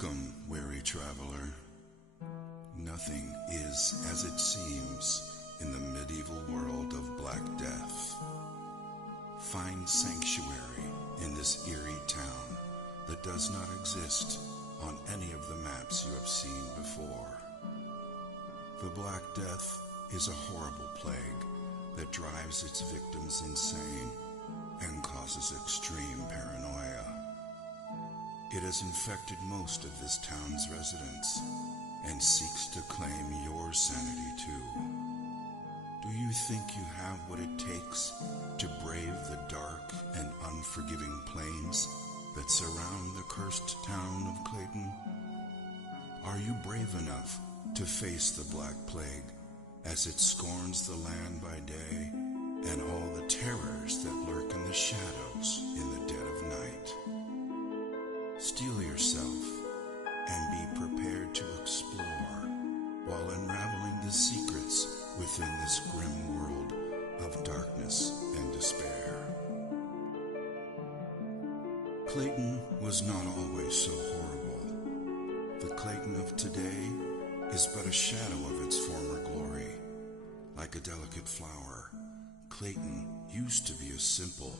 Welcome, weary traveler. Nothing is as it seems in the medieval world of Black Death. Find sanctuary in this eerie town that does not exist on any of the maps you have seen before. The Black Death is a horrible plague that drives its victims insane and causes extreme paranoia. It has infected most of this town's residents and seeks to claim your sanity too. Do you think you have what it takes to brave the dark and unforgiving plains that surround the cursed town of Clayton? Are you brave enough to face the Black Plague as it scorns the land by day and all the terrors that lurk in the shadows in the dead of night? Steel yourself and be prepared to explore while unraveling the secrets within this grim world of darkness and despair. Clayton was not always so horrible. The Clayton of today is but a shadow of its former glory. Like a delicate flower, Clayton used to be a simple,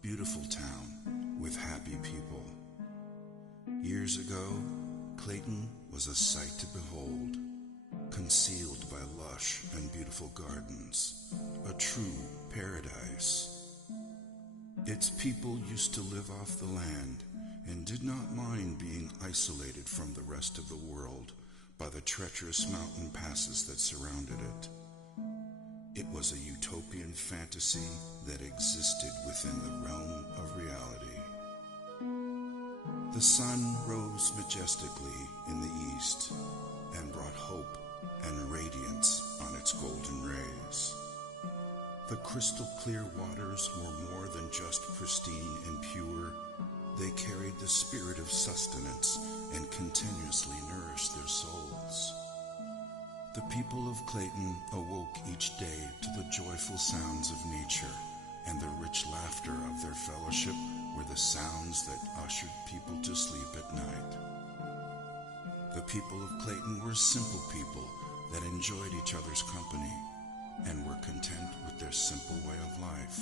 beautiful town with happy people. Years ago, Clayton was a sight to behold, concealed by lush and beautiful gardens, a true paradise. Its people used to live off the land and did not mind being isolated from the rest of the world by the treacherous mountain passes that surrounded it. It was a utopian fantasy that existed within the realm of reality. The sun rose majestically in the east and brought hope and radiance on its golden rays. The crystal clear waters were more than just pristine and pure. They carried the spirit of sustenance and continuously nourished their souls. The people of Clayton awoke each day to the joyful sounds of nature, and the rich laughter of their fellowship were the sounds that ushered people to sleep at night. The people of Clayton were simple people that enjoyed each other's company and were content with their simple way of life,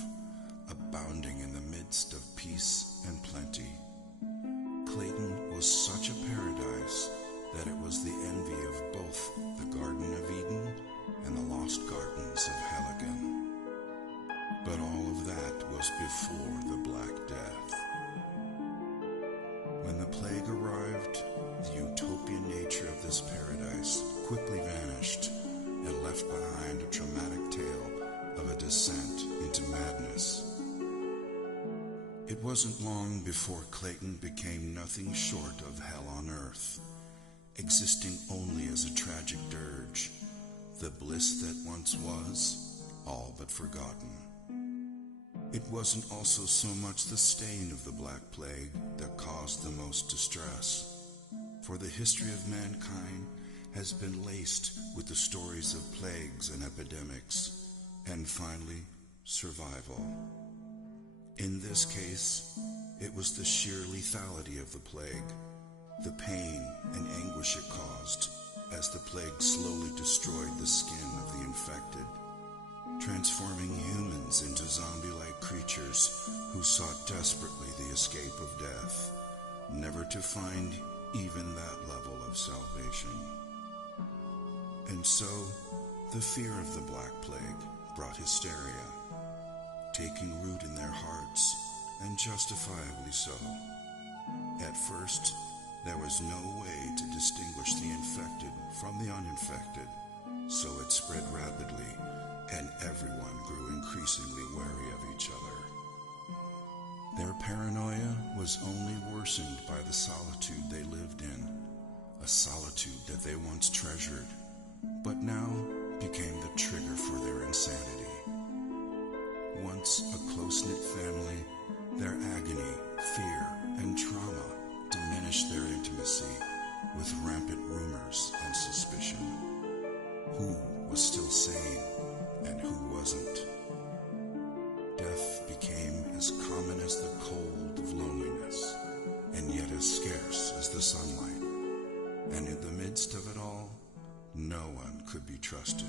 abounding in the midst of peace and plenty. Clayton was such a paradise that it was the envy of both the Garden of Eden and the lost gardens of Helligan. But all of that was before the Black Death. When the plague arrived, the utopian nature of this paradise quickly vanished and left behind a dramatic tale of a descent into madness. It wasn't long before Clayton became nothing short of hell on earth, existing only as a tragic dirge, the bliss that once was, all but forgotten. It wasn't also so much the stain of the Black Plague that caused the most distress, for the history of mankind has been laced with the stories of plagues and epidemics, and finally, survival. In this case, it was the sheer lethality of the plague, the pain and anguish it caused as the plague slowly destroyed the skin of the infected, transforming humans into zombie-like creatures who sought desperately the escape of death, never to find even that level of salvation. And so, the fear of the Black Plague brought hysteria, taking root in their hearts, and justifiably so. At first, there was no way to distinguish the infected from the uninfected, so it spread rapidly, and everyone grew increasingly wary of each other. Their paranoia was only worsened by the solitude they lived in, a solitude that they once treasured, but now became the trigger for their insanity. Once a close-knit family, their agony, fear, and trauma diminished their intimacy with rampant rumors and suspicion. Who was still sane and who wasn't? Death became as common as the cold of loneliness, and yet as scarce as the sunlight and in the midst of it all, no one could be trusted.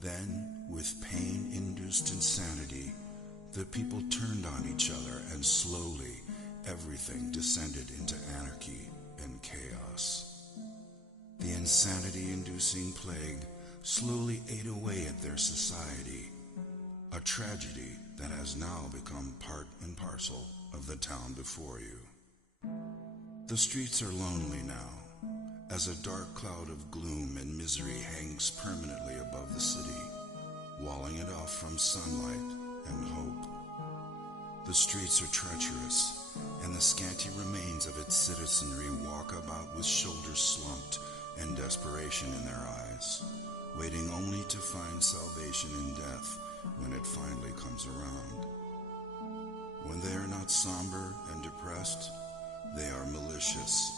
Then, with pain-induced insanity, the people turned on each other, and slowly everything descended into anarchy and chaos. The insanity-inducing plague slowly ate away at their society, a tragedy that has now become part and parcel of the town before you. The streets are lonely now, as a dark cloud of gloom and misery hangs permanently above the city, walling it off from sunlight and hope. The streets are treacherous, and the scanty remains of its citizenry walk about with shoulders slumped and desperation in their eyes, waiting only to find salvation in death when it finally comes around. When they are not somber and depressed, they are malicious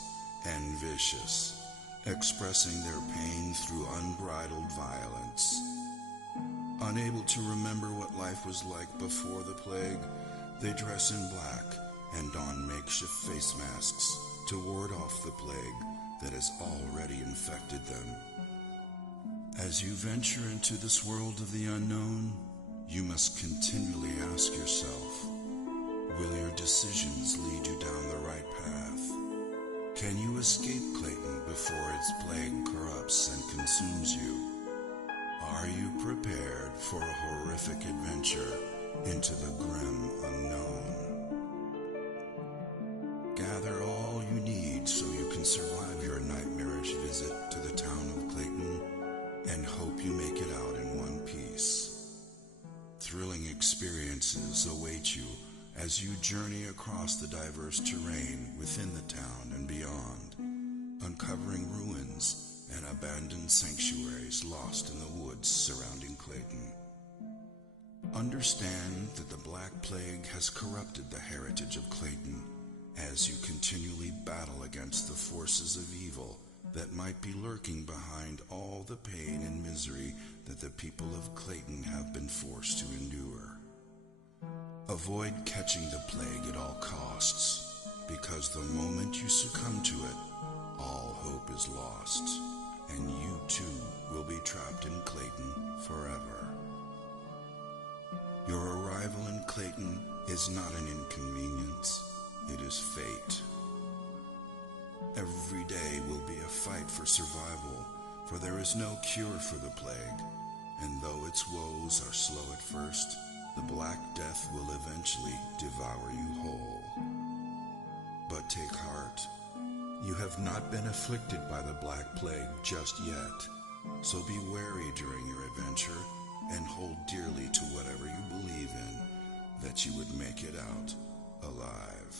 and vicious, expressing their pain through unbridled violence. Unable to remember what life was like before the plague, they dress in black and don makeshift face masks to ward off the plague that has already infected them. As you venture into this world of the unknown, you must continually ask yourself, will your decisions lead you down the right path? Can you escape Clayton before its plague corrupts and consumes you? Are you prepared for a horrific adventure into the grim unknown? Gather all you need so you can survive your nightmarish visit to the town of Clayton and hope you make it out in one piece. Thrilling experiences await you as you journey across the diverse terrain within the town and beyond, uncovering ruins and abandoned sanctuaries lost in the woods surrounding Clayton. Understand that the Black Plague has corrupted the heritage of Clayton as you continually battle against the forces of evil that might be lurking behind all the pain and misery that the people of Clayton have been forced to endure. Avoid catching the plague at all costs, because the moment you succumb to it, all hope is lost, and you too will be trapped in Clayton forever. Your arrival in Clayton is not an inconvenience, it is fate. Every day will be a fight for survival, for there is no cure for the plague, and though its woes are slow at first, the Black Death will eventually devour you whole. But take heart, you have not been afflicted by the Black Plague just yet, so be wary during your adventure and hold dearly to whatever you believe in, that you would make it out alive.